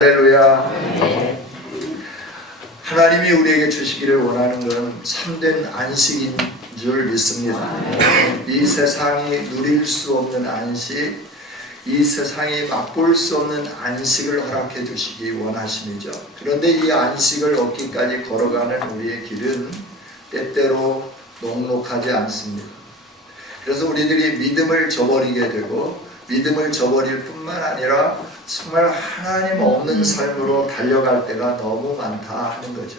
할렐루야. 네. 하나님이 우리에게 주시기를 원하는 것은 참된 안식인 줄 믿습니다. 이 세상이 누릴 수 없는 안식, 이 세상이 맛볼 수 없는 안식을 허락해 주시기 원하심이죠. 그런데 이 안식을 얻기까지 걸어가는 우리의 길은 때때로 녹록하지 않습니다. 그래서 우리들이 믿음을 저버리게 되고, 믿음을 저버릴 뿐만 아니라 정말 하나님 없는 삶으로 달려갈 때가 너무 많다 하는 거죠.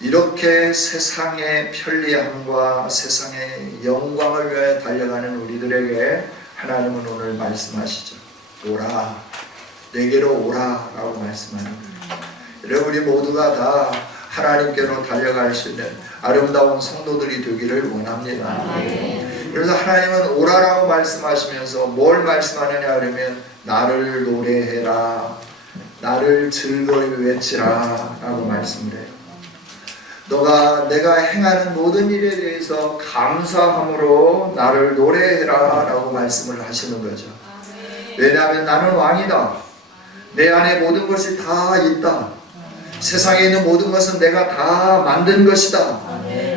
이렇게 세상의 편리함과 세상의 영광을 위해 달려가는 우리들에게 하나님은 오늘 말씀하시죠. 오라, 내게로 오라 라고 말씀하는 거예요. 여러분, 우리 모두가 다 하나님께로 달려갈 수 있는 아름다운 성도들이 되기를 원합니다. 그래서 하나님은 오라라고 말씀하시면서 뭘 말씀하느냐 그러면 나를 노래해라, 나를 즐거이 외치라 라고 말씀을 해요. 내가 행하는 모든 일에 대해서 감사함으로 나를 노래해라 라고 말씀을 하시는 거죠. 왜냐하면 나는 왕이다. 내 안에 모든 것이 다 있다. 세상에 있는 모든 것은 내가 다 만든 것이다.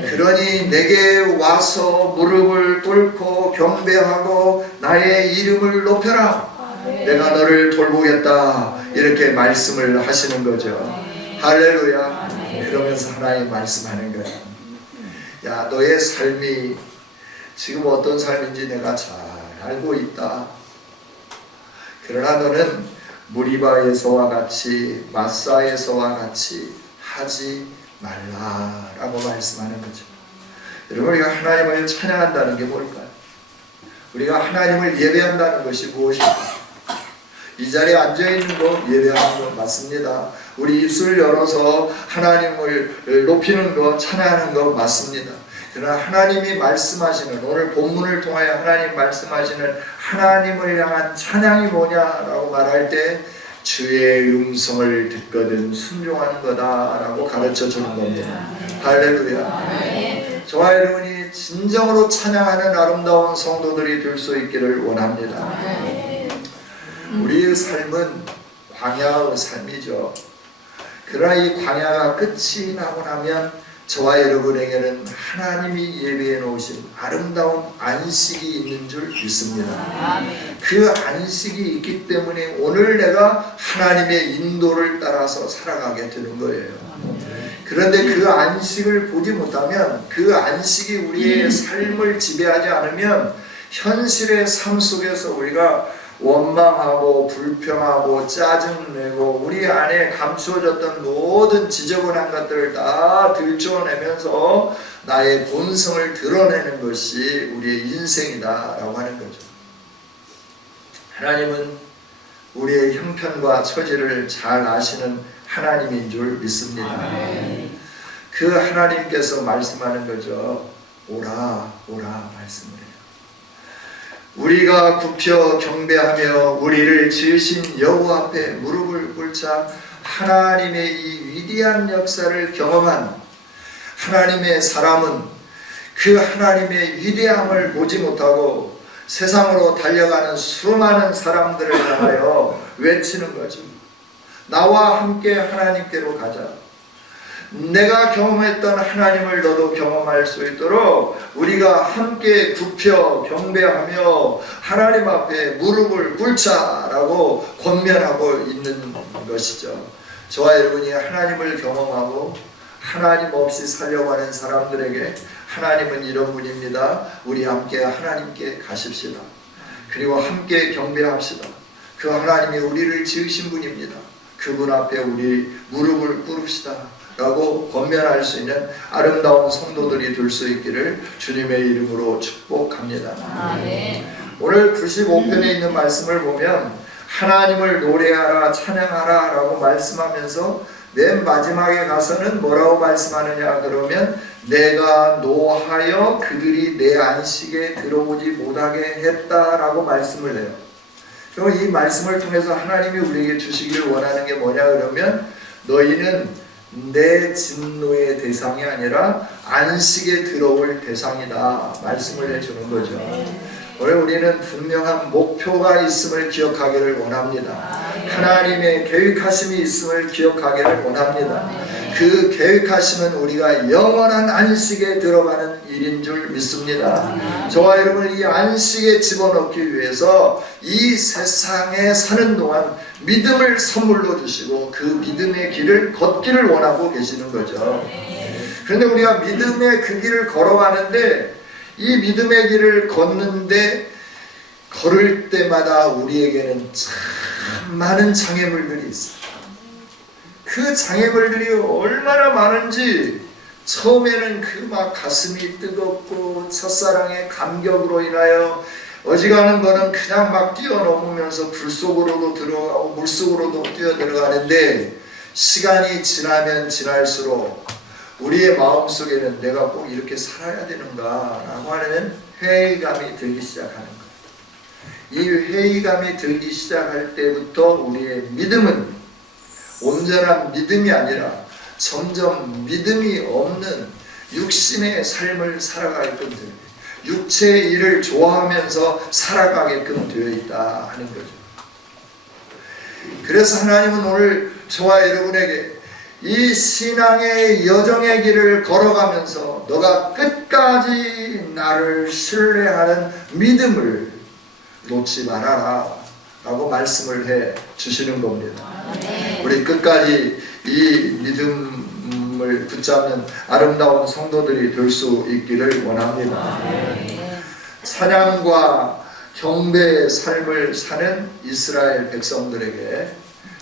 그러니 내게 와서 무릎을 꿇고 경배하고 나의 이름을 높여라. 내가 너를 돌보겠다. 이렇게 말씀을 하시는 거죠. 할렐루야. 그러면서 하나님 말씀하는 거예요. 야, 너의 삶이 지금 어떤 삶인지 내가 잘 알고 있다. 그러나 너는 무리바에서와 같이 마사에서와 같이 하지 말라라고 말씀하는 거죠. 여러분, 우리가 하나님을 찬양한다는 게 뭘까요? 우리가 하나님을 예배한다는 것이 무엇일까요? 이 자리에 앉아있는 거 예배하는 거 맞습니다. 우리 입술을 열어서 하나님을 높이는 거, 찬양하는 거 맞습니다. 그러나 하나님이 말씀하시는, 오늘 본문을 통하여 하나님 말씀하시는 하나님을 향한 찬양이 뭐냐라고 말할 때 주의 음성을 듣거든 순종하는 거다라고 가르쳐 주는 겁니다. 할렐루야. 저와 여러분이 진정으로 찬양하는 아름다운 성도들이 될 수 있기를 원합니다. 우리의 삶은 광야의 삶이죠. 그러나 이 광야가 끝이 나고 나면 저와 여러분에게는 하나님이 예비해 놓으신 아름다운 안식이 있는 줄 믿습니다. 그 안식이 있기 때문에 오늘 내가 하나님의 인도를 따라서 살아가게 되는 거예요. 그런데 그 안식을 보지 못하면, 그 안식이 우리의 삶을 지배하지 않으면 현실의 삶 속에서 우리가 원망하고 불평하고 짜증내고 우리 안에 감추어졌던 모든 지저분한 것들을 다 들춰내면서 나의 본성을 드러내는 것이 우리의 인생이다 라고 하는 거죠. 하나님은 우리의 형편과 처지를 잘 아시는 하나님인 줄 믿습니다. 그 하나님께서 말씀하는 거죠. 오라 오라 말씀을 해요. 우리가 굽혀 경배하며 우리를 지으신 여호와 앞에 무릎을 꿇자 하나님의 이 위대한 역사를 경험한 하나님의 사람은 그 하나님의 위대함을 보지 못하고 세상으로 달려가는 수많은 사람들을 향하여 외치는 거죠. 나와 함께 하나님께로 가자. 내가 경험했던 하나님을 너도 경험할 수 있도록 우리가 함께 굽혀 경배하며 하나님 앞에 무릎을 꿇자라고 권면하고 있는 것이죠. 저와 여러분이 하나님을 경험하고 하나님 없이 살려고 하는 사람들에게 하나님은 이런 분입니다. 우리 함께 하나님께 가십시다. 그리고 함께 경배합시다. 그 하나님이 우리를 지으신 분입니다. 그분 앞에 우리 무릎을 꿇읍시다 라고 권면할 수 있는 아름다운 성도들이 될 수 있기를 주님의 이름으로 축복합니다. 아멘. 오늘 95편에 있는 말씀을 보면 하나님을 노래하라 찬양하라 라고 말씀하면서 맨 마지막에 가서는 뭐라고 말씀하느냐 그러면 내가 노하여 그들이 내 안식에 들어오지 못하게 했다라고 말씀을 해요. 그럼 이 말씀을 통해서 하나님이 우리에게 주시기를 원하는 게 뭐냐 그러면 너희는 내 진노의 대상이 아니라 안식에 들어올 대상이다 말씀을 해주는 거죠. 오늘 우리는 분명한 목표가 있음을 기억하기를 원합니다. 하나님의 계획하심이 있음을 기억하기를 원합니다. 그 계획하심은 우리가 영원한 안식에 들어가는 일인 줄 믿습니다. 저와 여러분을 이 안식에 집어넣기 위해서 이 세상에 사는 동안 믿음을 선물로 주시고 그 믿음의 길을 걷기를 원하고 계시는 거죠. 그런데 우리가 믿음의 그 길을 걸어가는데 이 믿음의 길을 걷는데 걸을 때마다 우리에게는 참 많은 장애물들이 있어요. 그 장애물들이 얼마나 많은지 처음에는 그 막 가슴이 뜨겁고 첫사랑의 감격으로 인하여 어지간한 거는 그냥 막 뛰어넘으면서 불 속으로도 들어가고 물 속으로도 뛰어 들어가는데 시간이 지나면 지날수록 우리의 마음속에는 내가 꼭 이렇게 살아야 되는가 라고 하는 회의감이 들기 시작하는 거예요. 이 회의감이 들기 시작할 때부터 우리의 믿음은 온전한 믿음이 아니라 점점 믿음이 없는 육신의 삶을 살아가게끔 되어 있다. 육체의 일을 좋아하면서 살아가게끔 되어 있다 하는 거죠. 그래서 하나님은 오늘 저와 여러분에게 이 신앙의 여정의 길을 걸어가면서 너가 끝까지 나를 신뢰하는 믿음을 놓지 말아라 라고 말씀을 해 주시는 겁니다. 우리 끝까지 이 믿음을 붙잡는 아름다운 성도들이 될 수 있기를 원합니다. 찬양과 경배의 삶을 사는 이스라엘 백성들에게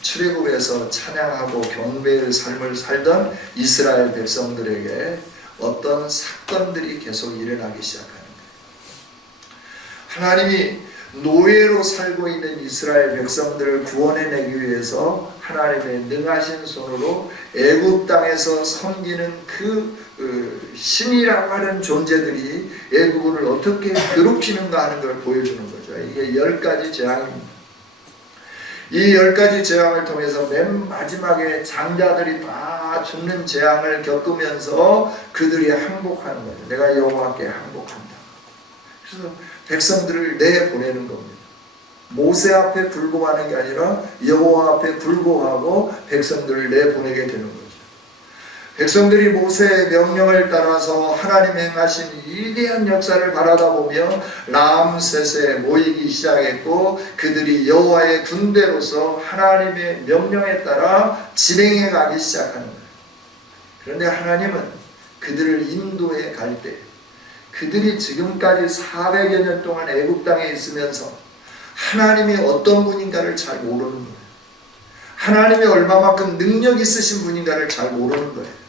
출애굽에서 찬양하고 경배의 삶을 살던 이스라엘 백성들에게 어떤 사건들이 계속 일어나기 시작하는 거예요. 하나님이 노예로 살고 있는 이스라엘 백성들을 구원해내기 위해서 하나님의 능하신 손으로 애굽 땅에서 섬기는 그 신이라고 하는 존재들이 애굽을 어떻게 괴롭히는가 하는 걸 보여주는 거죠. 이게 10가지 재앙입니다. 이 10가지 재앙을 통해서 맨 마지막에 장자들이 다 죽는 재앙을 겪으면서 그들이 항복하는 거죠. 내가 여호와께 항복한다. 그래서 백성들을 내보내는 겁니다. 모세 앞에 불복하는 게 아니라 여호와 앞에 불복하고 백성들을 내보내게 되는 거죠. 백성들이 모세의 명령을 따라서 하나님 행하신 위대한 역사를 바라다보며 람셋에 모이기 시작했고 그들이 여호와의 군대로서 하나님의 명령에 따라 진행해 가기 시작하는 거예요. 그런데 하나님은 그들을 인도해 갈 때 그들이 지금까지 400여 년 동안 애굽 땅에 있으면서 하나님이 어떤 분인가를 잘 모르는 거예요. 하나님이 얼마만큼 능력 있으신 분인가를 잘 모르는 거예요.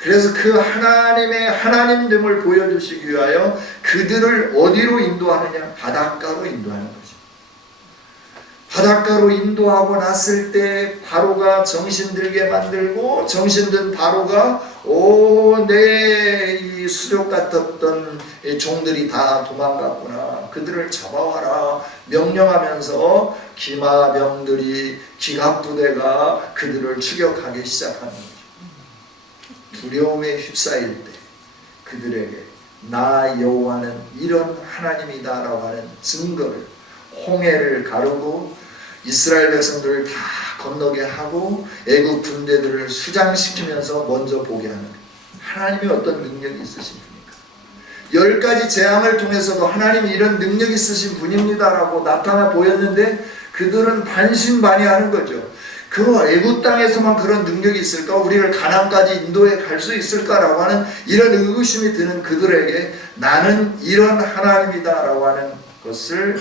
그래서 그 하나님의 하나님됨을 보여주시기 위하여 그들을 어디로 인도하느냐? 바닷가로 인도하는 거죠. 바닷가로 인도하고 났을 때 바로가 정신들게 만들고 정신든 바로가 내 이 수족 같았던 종들이 다 도망갔구나. 그들을 잡아와라 명령하면서 기마병들이 기갑부대가 그들을 추격하기 시작하는 거죠. 두려움에 휩싸일 때 그들에게 나 여호와는 이런 하나님이다 라고 하는 증거를 홍해를 가르고 이스라엘 백성들을 다 건너게 하고 애국 군대들을 수장시키면서 먼저 보게 하는 거예요. 하나님이 어떤 능력이 있으신 분입니까? 10가지 재앙을 통해서도 하나님이 이런 능력이 있으신 분입니다 라고 나타나 보였는데 그들은 반신반의하는 거죠. 그 애국 땅에서만 그런 능력이 있을까? 우리를 가나안까지 인도해 갈 수 있을까라고 하는 이런 의구심이 드는 그들에게 나는 이런 하나님이다 라고 하는 것을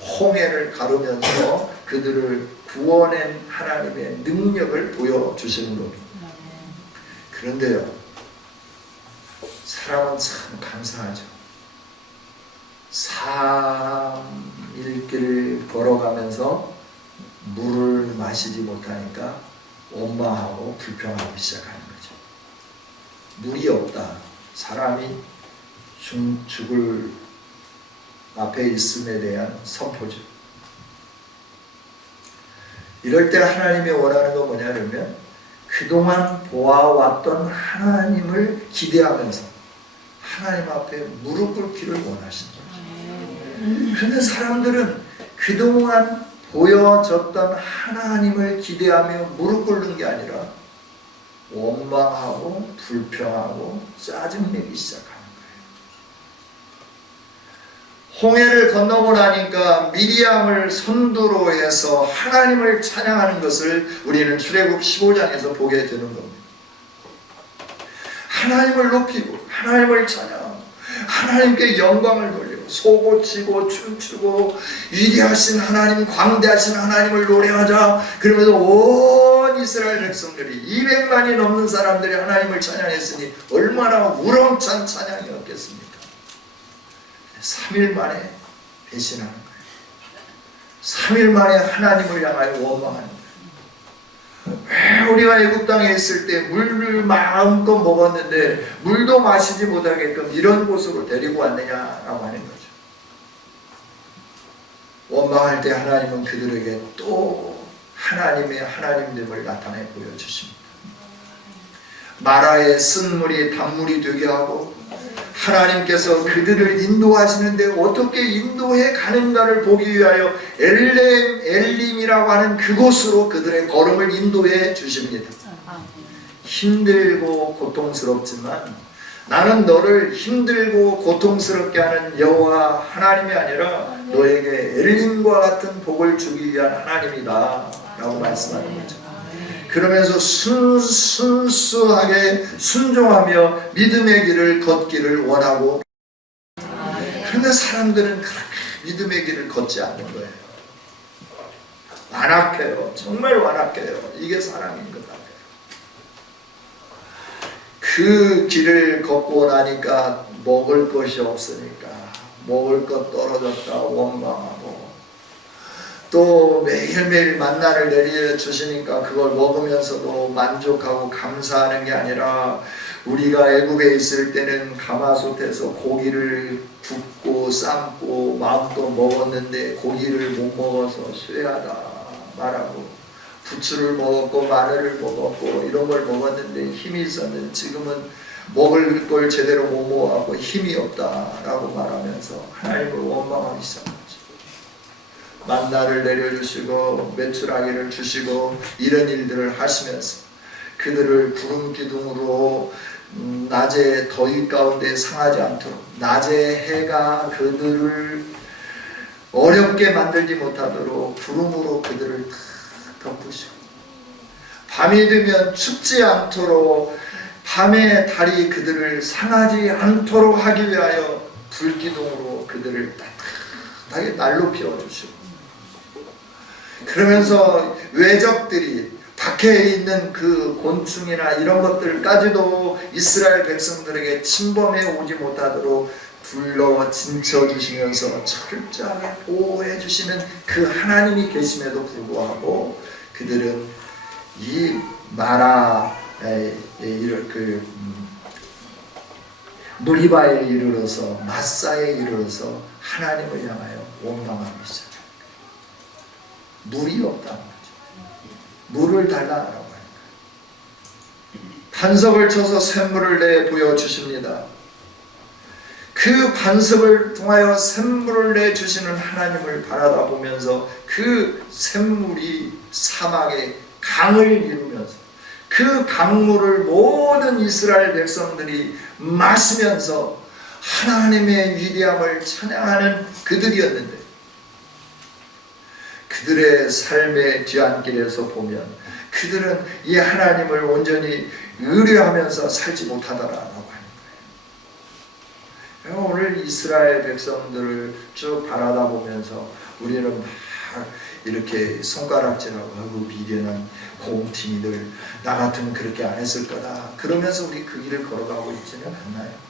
홍해를 가르면서 그들을 구원한 하나님의 능력을 보여주시는 겁니다. 그런데요, 사람은 참 감사하죠. 3일 길을 걸어가면서 물을 마시지 못하니까 원망하고 불평하기 시작하는 거죠. 물이 없다. 사람이 죽을 앞에 있음에 대한 선포죠. 이럴 때 하나님이 원하는 건 뭐냐면 그동안 보아왔던 하나님을 기대하면서 하나님 앞에 무릎 꿇기를 원하신다. 그런데 사람들은 그동안 보여졌던 하나님을 기대하며 무릎 꿇는 게 아니라 원망하고 불평하고 짜증내기 시작하는 거예요. 홍해를 건너고 나니까 미리암을 선두로 해서 하나님을 찬양하는 것을 우리는 출애굽 15장에서 보게 되는 겁니다. 하나님을 높이고 하나님을 찬양하고 하나님께 영광을 돌리고 소고치고 춤추고 위대하신 하나님, 광대하신 하나님을 노래하자. 그러면서 온 이스라엘 백성들이 200만이 넘는 사람들이 하나님을 찬양했으니 얼마나 우렁찬 찬양이었겠습니까? 3일 만에 배신하는 거예요. 3일 만에 하나님을 향하여 원망하는 거예요. 왜 우리가 애굽 땅에 있을 때 물을 마음껏 먹었는데 물도 마시지 못하게끔 이런 곳으로 데리고 왔느냐라고 하는 거죠. 원망할 때 하나님은 그들에게 또 하나님의 하나님됨을 나타내 보여주십니다. 마라의 쓴물이 단물이 되게 하고 하나님께서 그들을 인도하시는데 어떻게 인도해 가는가를 보기 위하여 엘림이라고 하는 그곳으로 그들의 걸음을 인도해 주십니다. 힘들고 고통스럽지만 나는 너를 힘들고 고통스럽게 하는 여호와 하나님이 아니라 너에게 엘림과 같은 복을 주기 위한 하나님이다 라고 말씀하는 거죠. 그러면서 순수하게 순종하며 믿음의 길을 걷기를 원하고, 그런데 사람들은 그렇게 믿음의 길을 걷지 않는 거예요. 완악해요. 정말 완악해요. 이게 사람인 것 같아요. 그 길을 걷고 나니까 먹을 것이 없으니까 먹을 것 떨어졌다 원망하고, 또 매일매일 만나를 내려주시니까 그걸 먹으면서도 만족하고 감사하는 게 아니라, 우리가 애굽에 있을 때는 가마솥에서 고기를 굽고 삶고 마음껏 먹었는데 고기를 못 먹어서 쇠하다 말하고, 부추를 먹었고 마늘을 먹었고 이런 걸 먹었는데 힘이 있었는데 지금은 먹을 걸 제대로 못 먹어갖고 힘이 없다라고 말하면서 하나님을 원망하기 시작합니다. 만나를 내려주시고 메추라기를 주시고 이런 일들을 하시면서 그들을 구름 기둥으로 낮에 더위 가운데 상하지 않도록, 낮에 해가 그들을 어렵게 만들지 못하도록 구름으로 그들을 덮으시고, 밤이 되면 춥지 않도록 밤에 달이 그들을 상하지 않도록 하기 위하여 불기둥으로 그들을 따뜻하게 날로 피워주시고, 그러면서 외적들이 밖에 있는 그 곤충이나 이런 것들까지도 이스라엘 백성들에게 침범해 오지 못하도록 불러 진쳐 주시면서 철저하게 보호해 주시는 그 하나님이 계심에도 불구하고 그들은 이 무리바에 이르러서 마사에 이르러서 하나님을 향하여 원망하기 시작합니다. 물이 없다는 거죠. 물을 달라라고 하는 거예요. 반석을 쳐서 샘물을 내 보여주십니다. 그 반석을 통하여 샘물을 내주시는 하나님을 바라다 보면서 그 샘물이 사막의 강을 이루면서 그 강물을 모든 이스라엘 백성들이 마시면서 하나님의 위대함을 찬양하는 그들이었는데, 그들의 삶의 뒤안길에서 보면 그들은 이 하나님을 온전히 의뢰하면서 살지 못하더라라고 하는 거예요. 오늘 이스라엘 백성들을 쭉 바라다 보면서 우리는 막 이렇게 손가락질하고 하고 미련한 공팅이들, 나 같으면 그렇게 안 했을 거다 그러면서 우리 그 길을 걸어가고 있지는 않나요?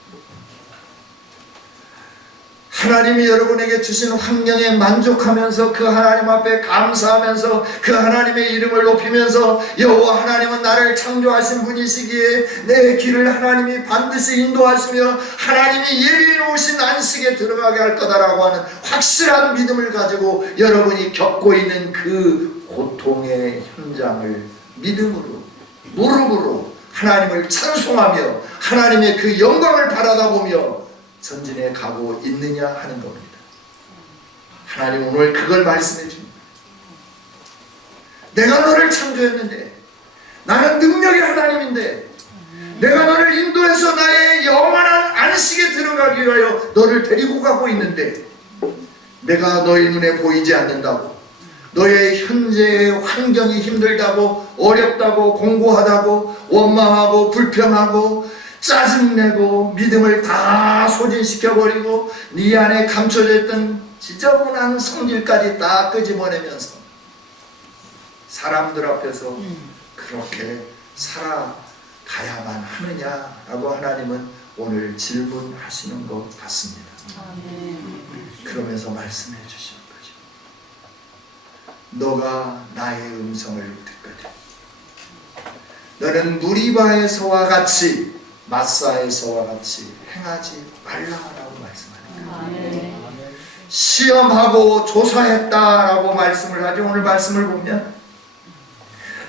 하나님이 여러분에게 주신 환경에 만족하면서 그 하나님 앞에 감사하면서 그 하나님의 이름을 높이면서, 여호와 하나님은 나를 창조하신 분이시기에 내 길을 하나님이 반드시 인도하시며 하나님이 예비해 놓으신 안식에 들어가게 할 거다라고 하는 확실한 믿음을 가지고 여러분이 겪고 있는 그 고통의 현장을 믿음으로, 무릎으로 하나님을 찬송하며 하나님의 그 영광을 바라다 보며 전진해 가고 있느냐 하는 겁니다. 하나님 오늘 그걸 말씀해 줍니다. 내가 너를 창조했는데, 나는 능력의 하나님인데, 내가 너를 인도해서 나의 영원한 안식에 들어가기 위하여 너를 데리고 가고 있는데, 내가 너희 눈에 보이지 않는다고, 너의 현재의 환경이 힘들다고, 어렵다고, 공고하다고, 원망하고, 불평하고, 짜증내고, 믿음을 다 소진시켜버리고, 네 안에 감춰져 있던 지저분한 성질까지 다 끄집어내면서 사람들 앞에서 그렇게 살아가야만 하느냐라고 하나님은 오늘 질문하시는 것 같습니다. 그러면서 말씀해 주시는 거죠. 너가 나의 음성을 듣거든 너는 무리바에서와 같이 마사에서와 같이 행하지 말라라고 말씀하는 거예요. 시험하고 조사했다라고 말씀을 하죠. 오늘 말씀을 보면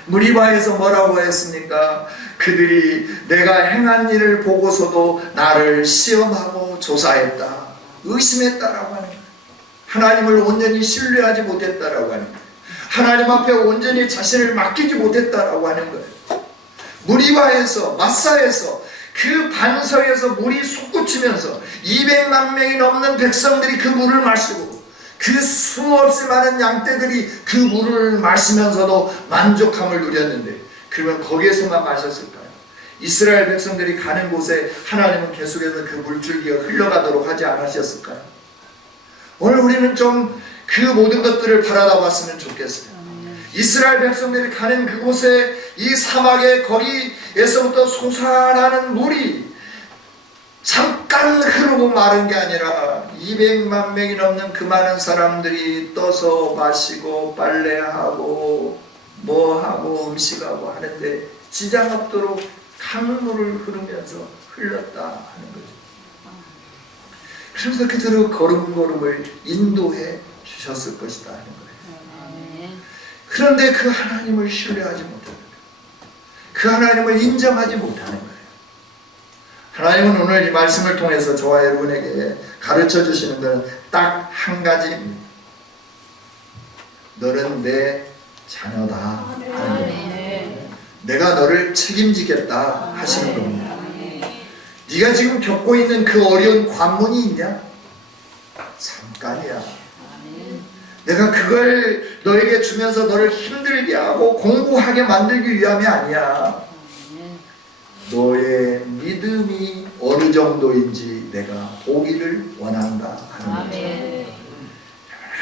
무리바에서 뭐라고 했습니까? 그들이 내가 행한 일을 보고서도 나를 시험하고 조사했다, 의심했다라고 하는 거예요. 하나님을 온전히 신뢰하지 못했다라고 하는 거예요. 하나님 앞에 온전히 자신을 맡기지 못했다라고 하는 거예요. 무리바에서, 마사에서, 그 반석에서 물이 솟구치면서 200만 명이 넘는 백성들이 그 물을 마시고, 그 수없이 많은 양떼들이 그 물을 마시면서도 만족함을 누렸는데, 그러면 거기에서만 마셨을까요? 이스라엘 백성들이 가는 곳에 하나님은 계속해서 그 물줄기가 흘러가도록 하지 않으셨을까요? 오늘 우리는 좀 그 모든 것들을 바라다 봤으면 좋겠어요. 이스라엘 백성들이 가는 그곳에, 이 사막의 거기에서부터 솟아나는 물이 잠깐 흐르고 마른 게 아니라 200만 명이 넘는 그 많은 사람들이 떠서 마시고 빨래하고 뭐하고 음식하고 하는데 지장 없도록 강물을 흐르면서 흘렀다 하는 거죠. 그래서 그대로 걸음걸음을 인도해 주셨을 것이다 하는 거예요. 그런데 그 하나님을 신뢰하지 못하는 거예요. 그 하나님을 인정하지 못하는 거예요. 하나님은 오늘 이 말씀을 통해서 저와 여러분에게 가르쳐 주시는 것은 딱 한 가지입니다. 너는 내 자녀다 하는 겁니다. 내가 너를 책임지겠다 하시는 겁니다. 네가 지금 겪고 있는 그 어려운 관문이 있냐? 잠깐이야. 내가 그걸 너에게 주면서 너를 힘들게 하고 공고하게 만들기 위함이 아니야. 너의 믿음이 어느 정도인지 내가 보기를 원한다 하는 거죠.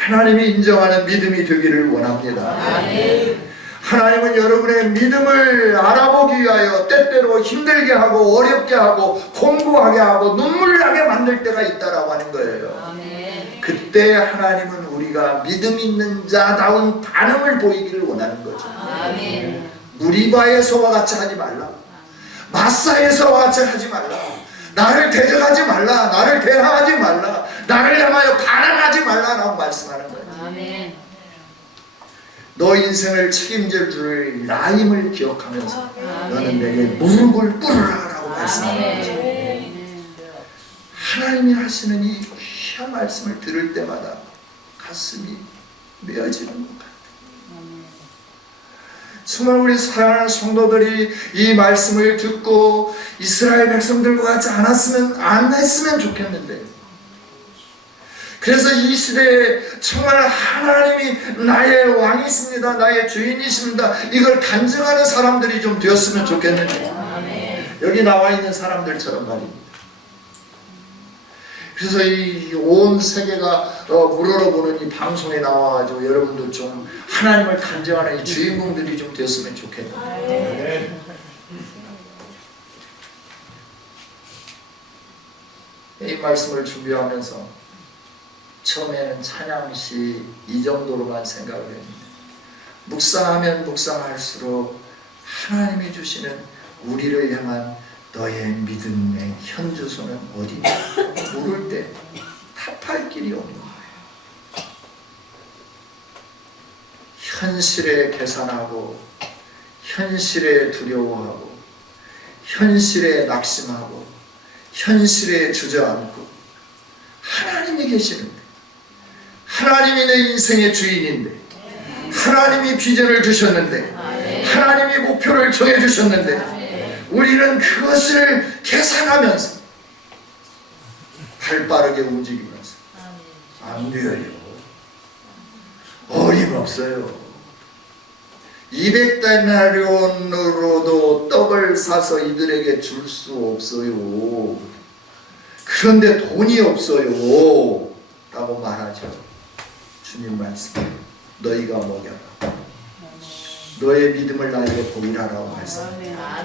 하나님이 인정하는 믿음이 되기를 원합니다. 하나님은 여러분의 믿음을 알아보기 위하여 때때로 힘들게 하고 어렵게 하고 공고하게 하고 눈물 나게 만들 때가 있다라고 하는 거예요. 그때 하나님은 우리가 믿음 있는 자다운 반응을 보이기를 원하는 거죠. 무리바에서와 같이 하지 말라, 마사에서와 같이 하지 말라, 나를 대적하지 말라, 나를 대항하지 말라, 나를 향하여 반항하지 말라라고 말씀하는 거예요. 너 인생을 책임질 줄 나임을 기억하면서 너는 내게 무릎을 꿇으라라고 말씀하는 거죠. 하나님이 하시는 이 귀한 말씀을 들을 때마다 가슴이 메어지는 것 같아요. 정말 우리 사랑하는 성도들이 이 말씀을 듣고 이스라엘 백성들과 같이 안 했으면 좋겠는데, 그래서 이 시대에 정말 하나님이 나의 왕이십니다, 나의 주인이십니다, 이걸 간증하는 사람들이 좀 되었으면 좋겠는데, 여기 나와 있는 사람들처럼 말입니다. 그래서 이 온 세계가 우러러보는 이 방송에 나와가지고 여러분도 좀 하나님을 간증하는 이 주인공들이 좀 되었으면 좋겠네요. 이 말씀을 준비하면서 처음에는 찬양시 이 정도로만 생각을 했는데, 묵상하면 묵상할수록 하나님이 주시는 우리를 향한 너의 믿음의 현주소는 어디냐 물을 때 답할 길이 없는 거예요. 현실에 계산하고, 현실에 두려워하고, 현실에 낙심하고, 현실에 주저앉고, 하나님이 계시는데, 하나님이 내 인생의 주인인데, 하나님이 비전을 주셨는데, 하나님이 목표를 정해주셨는데, 우리는 그것을 계산하면서 발 빠르게 움직이면서 안 돼요. 어림없어요. 200데나리온으로도 떡을 사서 이들에게 줄 수 없어요. 그런데 돈이 없어요 라고 말하죠. 주님 말씀, 너희가 먹여라. 너의 믿음을 나에게 보이라라고 말씀합니다.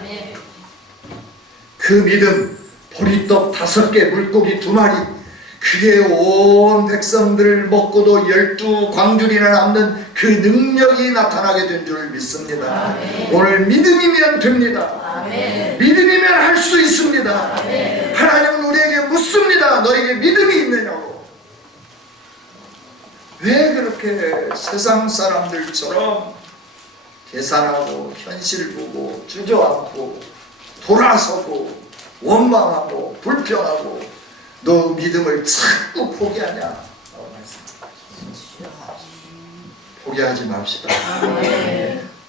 그 믿음, 보리떡 5개, 물고기 2마리, 그게 온 백성들을 먹고도 12광주리나 남는 그 능력이 나타나게 된 줄 믿습니다. 아멘. 오늘 믿음이면 됩니다. 아멘. 믿음이면 할 수 있습니다. 아멘. 하나님은 우리에게 묻습니다. 너에게 믿음이 있느냐고. 왜 그렇게 세상 사람들처럼 계산하고 현실 보고 주저앉고 돌아서고 원망하고 불평하고 너 믿음을 자꾸 포기하냐? 포기하지 맙시다.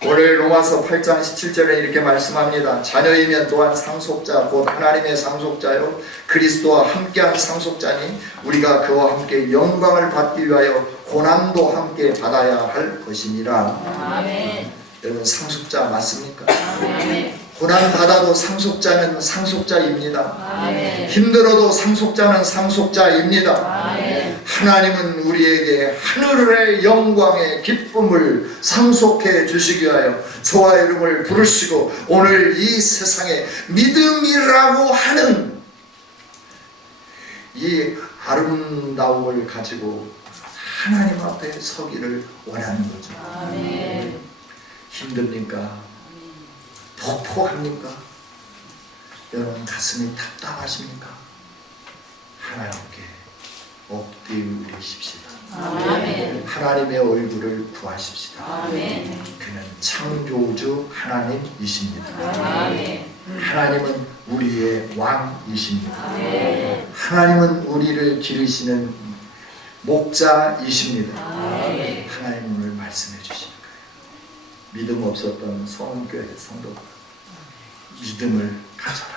오늘 로마서 8장 17절에 이렇게 말씀합니다. 자녀이면 또한 상속자 곧 하나님의 상속자요 그리스도와 함께한 상속자니 우리가 그와 함께 영광을 받기 위하여 고난도 함께 받아야 할 것이니라. 여러분 상속자 맞습니까? 고난 받아도 상속자는 상속자입니다. 아멘. 힘들어도 상속자는 상속자입니다. 아멘. 하나님은 우리에게 하늘의 영광의 기쁨을 상속해 주시기 위하여 저와 이름을 부르시고 오늘 이 세상에 믿음이라고 하는 이 아름다움을 가지고 하나님 앞에 서기를 원하는 거죠. 아멘. 힘듭니까? 퍽퍽합니까? 여러분 가슴이 답답하십니까? 하나님께 엎드리십시다. 아멘. 하나님의 얼굴을 구하십시다. 아멘. 그는 창조주 하나님이십니다. 아멘. 하나님은 우리의 왕이십니다. 아멘. 하나님은 우리를 기르시는 목자이십니다. 아멘. 하나님 오늘 말씀해 주십니다. 믿음 없었던 성교회 성도들 믿음을 가져라.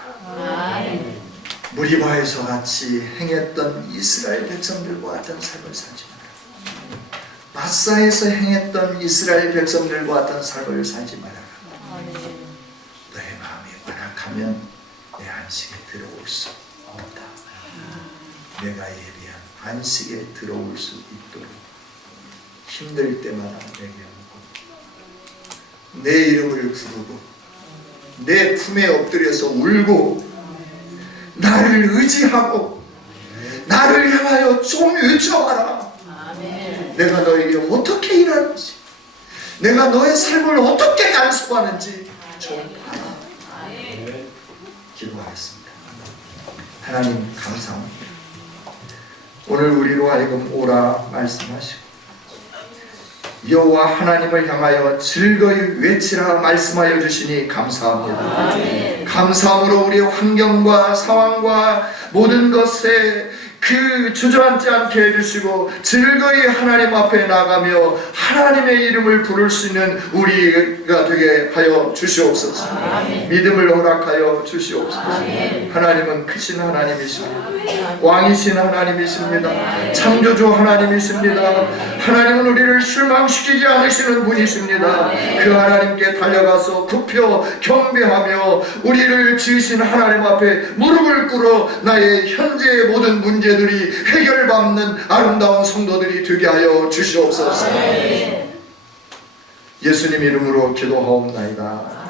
무리바에서 같이 행했던 이스라엘 백성들과 같은 삶을 살지 마라. 마사에서 행했던 이스라엘 백성들과 같은 삶을 살지 마라. 너의 마음이 완악하면 내 안식에 들어올 수 없다. 내가 예비한 안식에 들어올 수 있도록 힘들 때마다 내게 내 이름을 부르고 내 품에 엎드려서 울고 나를 의지하고 나를 향하여 좀 외쳐봐라. 내가 너에게 어떻게 일하는지 내가 너의 삶을 어떻게 간섭하는지 좀 봐라. 기도하겠습니다. 하나님 감사합니다. 오늘 우리로 하여금 오라 말씀하시고 여호와 하나님을 향하여 즐거이 외치라 말씀하여 주시니 감사합니다. 아멘. 감사함으로 우리의 환경과 상황과 모든 것에 그 주저앉지 않게 해주시고 즐거이 하나님 앞에 나가며 하나님의 이름을 부를 수 있는 우리가 되게 하여 주시옵소서. 아멘. 믿음을 허락하여 주시옵소서. 아멘. 하나님은 크신 하나님이십니다. 왕이신 하나님이십니다. 아멘. 창조주 하나님이십니다. 하나님은 우리를 실망시키지 않으시는 분이십니다. 아멘. 그 하나님께 달려가서 굽혀 경배하며 우리를 지으신 하나님 앞에 무릎을 꿇어 나의 현재의 모든 문제들이 해결받는 아름다운 성도들이 되게 하여 주시옵소서. 예수님 이름으로 기도하옵나이다.